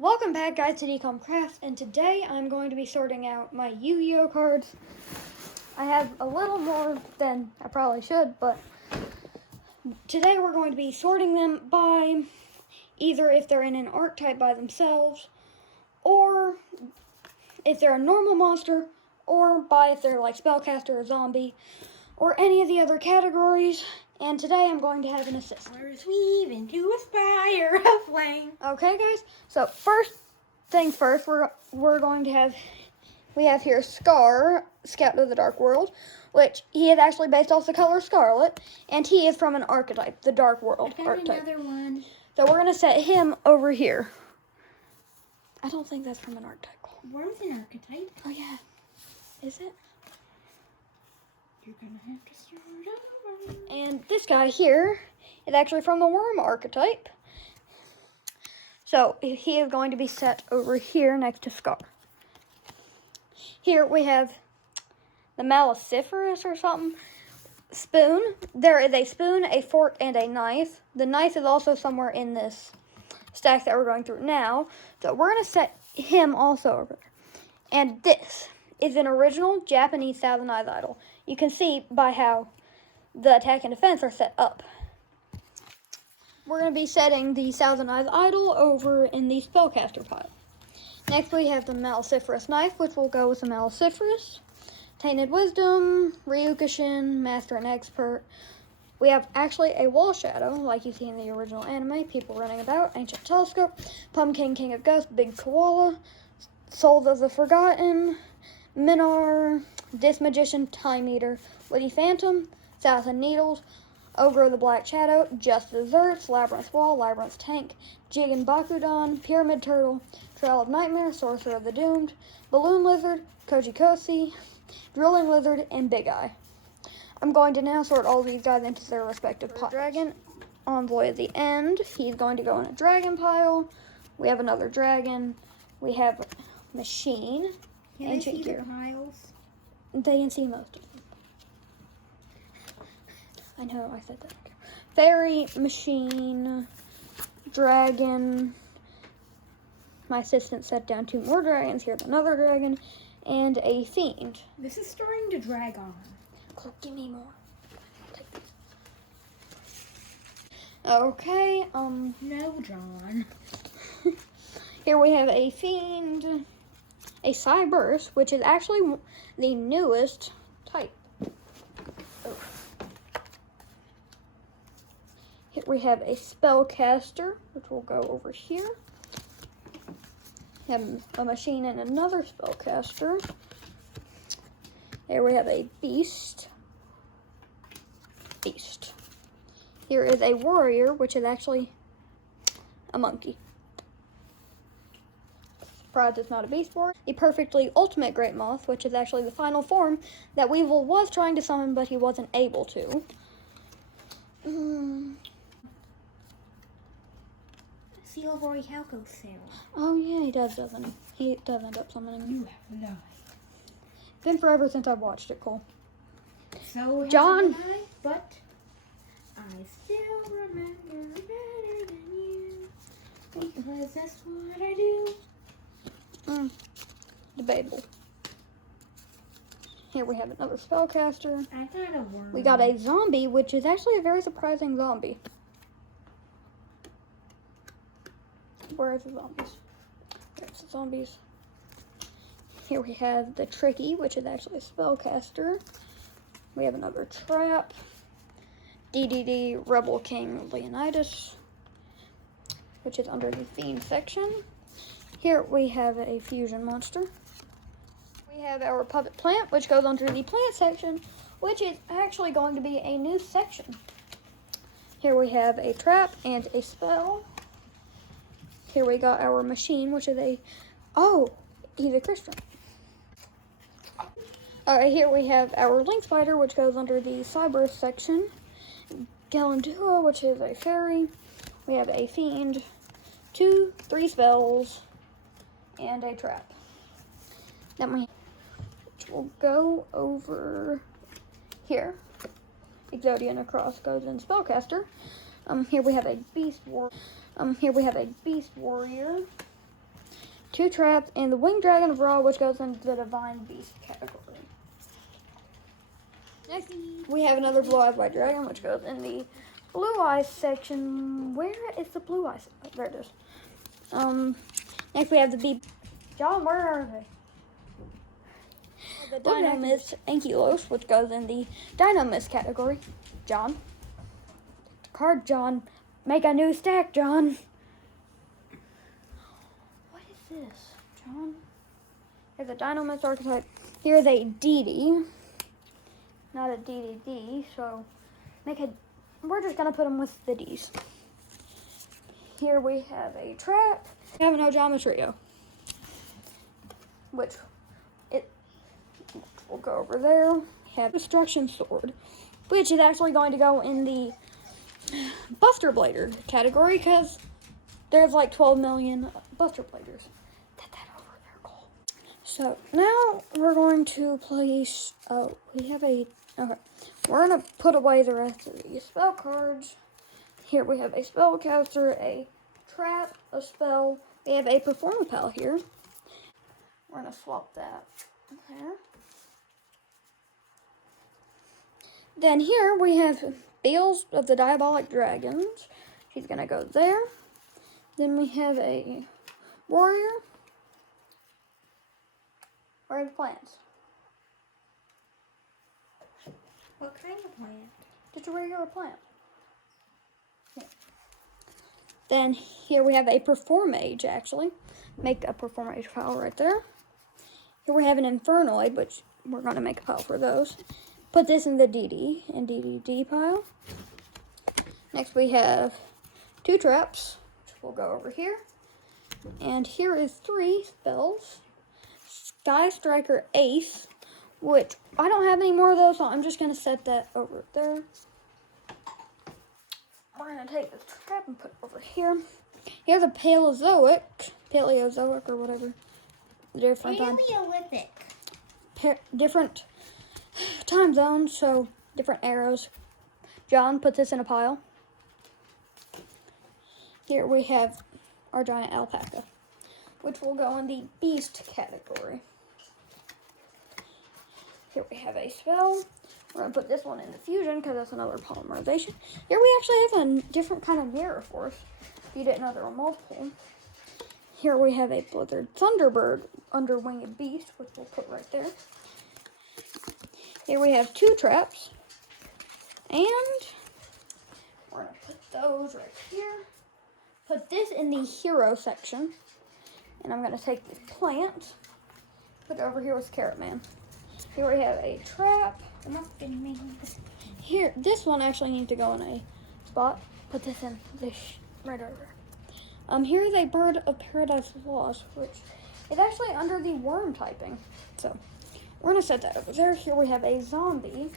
Welcome back, guys, to Decom Crafts, and today I'm going to be sorting out my Yu-Gi-Oh cards. I have a little more than I probably should, but today we're going to be sorting them by either if they're in an archetype by themselves, or if they're a normal monster, or by if they're like spellcaster or zombie, or any of the other categories. And today I'm going to have an assistant. Colors weave into a fire of flame. Okay, guys. So first things first, we're going to have here Scar, Scout of the Dark World, which he is actually based off the color Scarlet, and he is from an archetype, the Dark World I found archetype. another one. So we're gonna set him over here. I don't think that's from an archetype. Worm's an archetype. Oh yeah, is it? You're gonna have to start over. And this guy here is actually from the Worm archetype. So he is going to be set over here next to Scar. Here we have the Maleficerous or something spoon. There is a spoon, a fork, and a knife. The knife is also somewhere in this stack that we're going through now. So we're going to set him also over there. And this is an original Japanese Thousand Eyes idol. You can see by how the attack and defense are set up. We're going to be setting the Thousand Eyes idol over in the spellcaster pile. Next we have the Maleficerous knife, which will go with the Maleficerous. Tainted Wisdom, Ryukushin, Master and Expert. We have actually a Wall Shadow, like you see in the original anime, people running about, Ancient Telescope, Pumpkin King of Ghosts, Big Koala, Souls of the Forgotten, Minar, Disc Magician, Time Eater, Witty Phantom, Thousand Needles, Ogre of the Black Shadow, Just Desserts, Labyrinth Wall, Labyrinth Tank, Jigen Bakudan, Pyramid Turtle, Trail of Nightmare, Sorcerer of the Doomed, Balloon Lizard, Kojikosi, Drilling Lizard, and Big Eye. I'm going to now sort all these guys into their respective piles. Dragon, Envoy at the end. He's going to go in a dragon pile. We have another dragon. We have Machine. Can they see the piles? They can see most of them. I know, I said that. Fairy, Machine, Dragon. My assistant set down 2 more dragons. Here's another dragon. And a Fiend. This is starting to drag on. Oh, give me more. Take these. Okay, No, John. Here we have a Fiend, a Cyburst, which is actually the newest type. Oh. Here we have a Spellcaster, which will go over here. We have a Machine and another Spellcaster. There we have a Beast. Here is a Warrior, which is actually a monkey. Surprised it's not a Beast Warrior. The Perfectly Ultimate Great Moth, which is actually the final form that Weevil was trying to summon, but he wasn't able to. Seal of Orichalco Sarah. Oh yeah, he does, doesn't he? He does end up summoning. You have lied. It's been forever since I've watched it, Cole. So John. has I, but I still remember better than you because that's what I do. Debatable. Here we have another Spellcaster. I got a worm. We got a zombie, which is actually a very surprising zombie. Where are the zombies? There's the zombies. Here we have the Tricky, which is actually a Spellcaster. We have another Trap. DDD Rebel King Leonidas, which is under the Fiend section. Here we have a Fusion Monster. We have our Puppet Plant, which goes under the Plant section, which is actually going to be a new section. Here we have a Trap and a Spell. Here we got our Machine, which is a... Oh, he's a Christian. Alright, here we have our Link Spider, which goes under the Cyburst section. Gallandua, which is a fairy. We have a Fiend, 3 spells, and a Trap. Then we will go over here. Exodia Necros goes in Spellcaster. Here we have a Beast Warrior. 2 traps, and the Winged Dragon of Ra, which goes into the Divine Beast category. Next, we have another Blue Eyes White Dragon, which goes in the Blue Eyes section. Where is the Blue Eyes? Oh, there it is. Next we have the Bee. John, where are they? The Dino Mist Ankylos, which goes in the Dino Mist category. John. Card, John. Make a new stack, John. What is this, John? Here's a Dino Mist archetype. Here's a DD. Not a DDD, so we're just gonna put them with the Ds. Here we have a trap. We have an Ojama Trio, which we'll go over there. We have Destruction Sword, which is actually going to go in the Buster Blader category because there's like 12 million Buster Bladers. Get that over there, Cole. So now we're going to place. Oh, we have a. Okay, we're gonna put away the rest of these spell cards. Here we have a spellcaster, a trap, a spell. We have a Performapal here. We're gonna swap that there. Then here we have Beals of the Diabolic Dragons. She's gonna go there. Then we have a Warrior. Where are the plants? What kind of plant? Just a regular plant. Yeah. Then here we have a Performage, actually. Make a Performage pile right there. Here we have an Infernoid, which we're going to make a pile for those. Put this in the DD and DDD pile. Next we have 2 traps, which will go over here. And here is 3 spells. Sky Striker Ace, which I don't have any more of those, so I'm just going to set that over there. We're going to take this trap and put it over here. Here's a Paleozoic or whatever. Different Paleolithic. Different time zones, so different arrows. John, put this in a pile. Here we have our giant alpaca, which will go in the beast category. Here we have a spell. We're going to put this one in the fusion because that's another polymerization. Here we actually have a different kind of mirror force. If you didn't know there were multiple. Here we have a Blizzard Thunderbird under Winged Beast, which we'll put right there. Here we have 2 traps. And we're going to put those right here. Put this in the hero section. And I'm going to take this plant. Put it over here with Carrot Man. Here we have a trap. Here, this one actually needs to go in a spot. Put this in this right over. Here is a Bird of Paradise Lost, which is actually under the worm typing. So we're gonna set that over there. Here we have a zombie.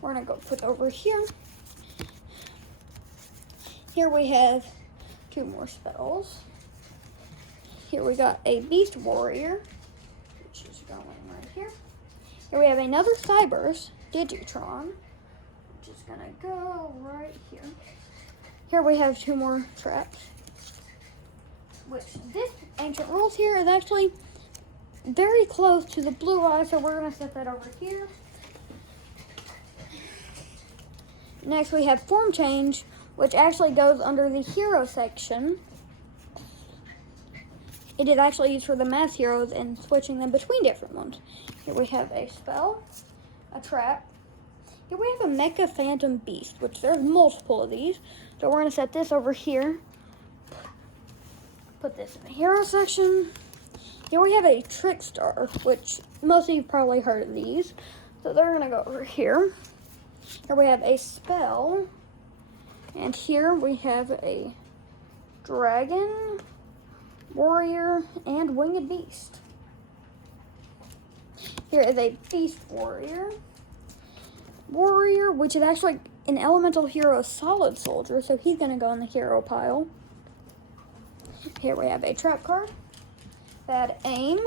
We're gonna go put over here. Here we have 2 more spells. Here we got a Beast Warrior, which is going right here. Here we have another Cyberse Digitron, which is gonna go right here. Here we have 2 more traps, which this Ancient Rules here is actually very close to the Blue Eye, so we're gonna set that over here. Next we have Form Change, which actually goes under the hero section. It is actually used for the mass heroes and switching them between different ones. Here we have a spell, a trap. Here we have a Mecha Phantom Beast, which there's multiple of these. So we're going to set this over here. Put this in the hero section. Here we have a Trickstar, which most of you probably heard of these. So they're going to go over here. Here we have a spell. And here we have a Dragon, Warrior, and Winged Beast. Here is a Beast Warrior. Warrior, which is actually an elemental hero Solid Soldier, so he's going to go in the hero pile. Here we have a trap card. Bad Aim.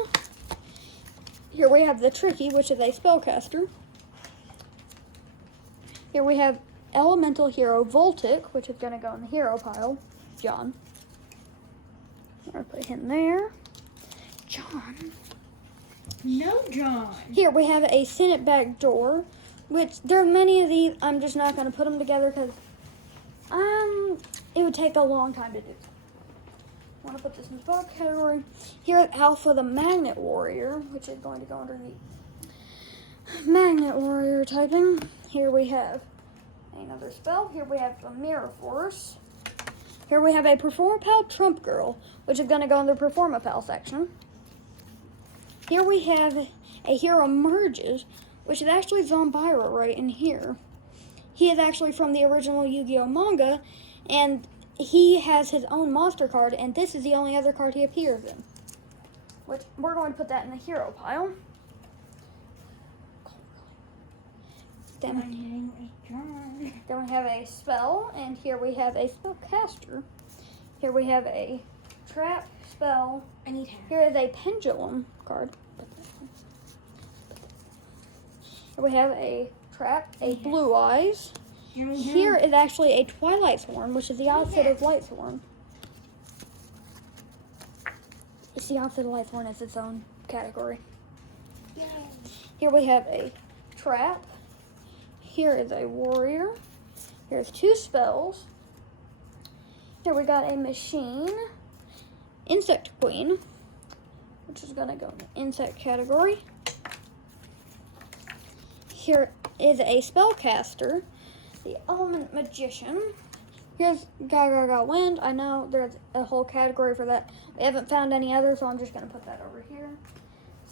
Here we have the Tricky, which is a spellcaster. Here we have elemental hero Voltic, which is going to go in the hero pile. John. I'm going to put him there. John. No, John. Here we have a Senate back door, which there are many of these. I'm just not going to put them together because it would take a long time to do. I want to put this in the spell category. Here at Alpha, the Magnet Warrior, which is going to go under the Magnet Warrior typing. Here we have another spell. Here we have the Mirror Force. Here we have a Performapal Trump Girl, which is going to go in the Performapal section. Here we have a hero Merges, which is actually Zombira right in here. He is actually from the original Yu-Gi-Oh manga, and he has his own monster card, and this is the only other card he appears in. Which we're going to put that in the hero pile. Then we have a spell, and here we have a spellcaster. Here we have a trap spell. I need half. Here is a pendulum card. Here we have a trap, a blue eyes. Here is actually a Twilight Sworn, which is the opposite of Light Sworn. It's the opposite of Light Sworn, it's its own category. Yay. Here we have a trap. Here is a warrior. Here's two spells. Here we got a machine. Insect Queen, which is going to go in the insect category. Here is a spellcaster, the Element Magician. Here's Gaga Wind. I know there's a whole category for that. We haven't found any others, so I'm just going to put that over here.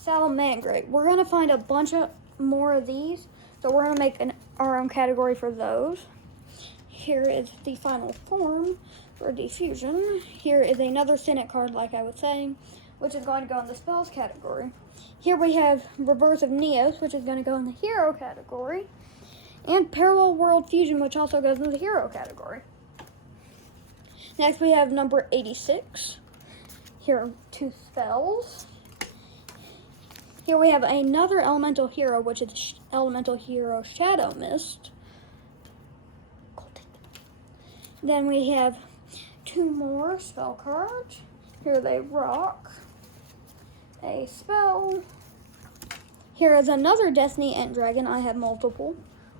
Salamangreat. We're going to find a bunch of more of these, so we're going to make our own category for those. Here is the final form for diffusion. Here is another Senate card, like I was saying, which is going to go in the spells category. Here we have Reverse of Neos, which is going to go in the hero category, and Parallel World Fusion, which also goes in the hero category. Next we have number 86. Here are two spells. Here we have another elemental hero, which is elemental hero Shadow Mist. Then we have two more spell cards. Here they rock. A spell. Here is another Destiny End Dragon. I have multiple,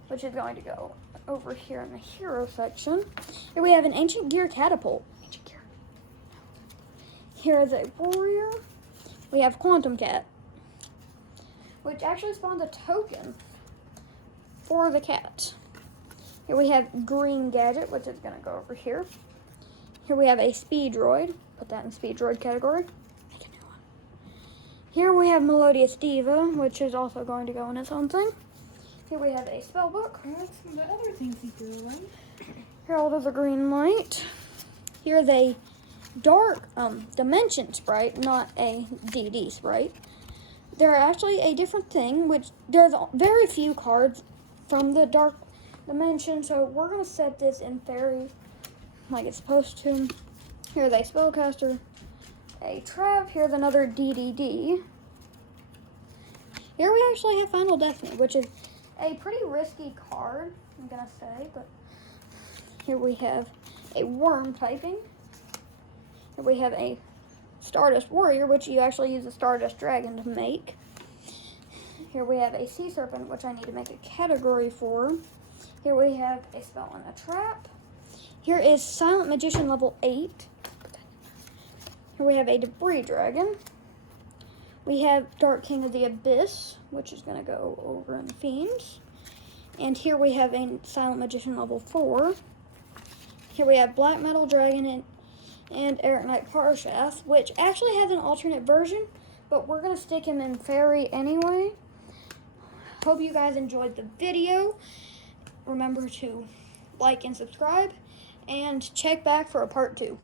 which is going to go over here in the hero section. Here we have an Ancient Gear Catapult. Ancient Gear. Here is a warrior. We have Quantum Cat, which actually spawns a token for the cat. Here we have Green Gadget, which is going to go over here. Here we have a Speed Droid. Put that in Speed Droid category. Make a new one. Here we have Melodious Diva, which is also going to go in its own thing. Here we have a spell book. That's some of the other things he threw away. Herald of the Green Light. Here's a dark dimension sprite, not a DD sprite. They're actually a different thing, which there's very few cards from the dark dimension, so we're going to set this in fairy like it's supposed to. Here's a spellcaster, a trap. Here's another DDD. Here we actually have Final Destiny, which is a pretty risky card, I'm going to say, but here we have a worm typing. Here we have a Stardust Warrior, which you actually use a Stardust Dragon to make. Here we have a Sea Serpent, which I need to make a category for. Here we have a spell and a trap. Here is Silent Magician level 8. Here we have a Debris Dragon. We have Dark King of the Abyss, which is going to go over in Fiends. And here we have a Silent Magician level 4. Here we have Black Metal Dragon and Eric Knight Parshath, which actually has an alternate version, but we're going to stick him in Fairy anyway. Hope you guys enjoyed the video. Remember to like and subscribe, and check back for a part 2.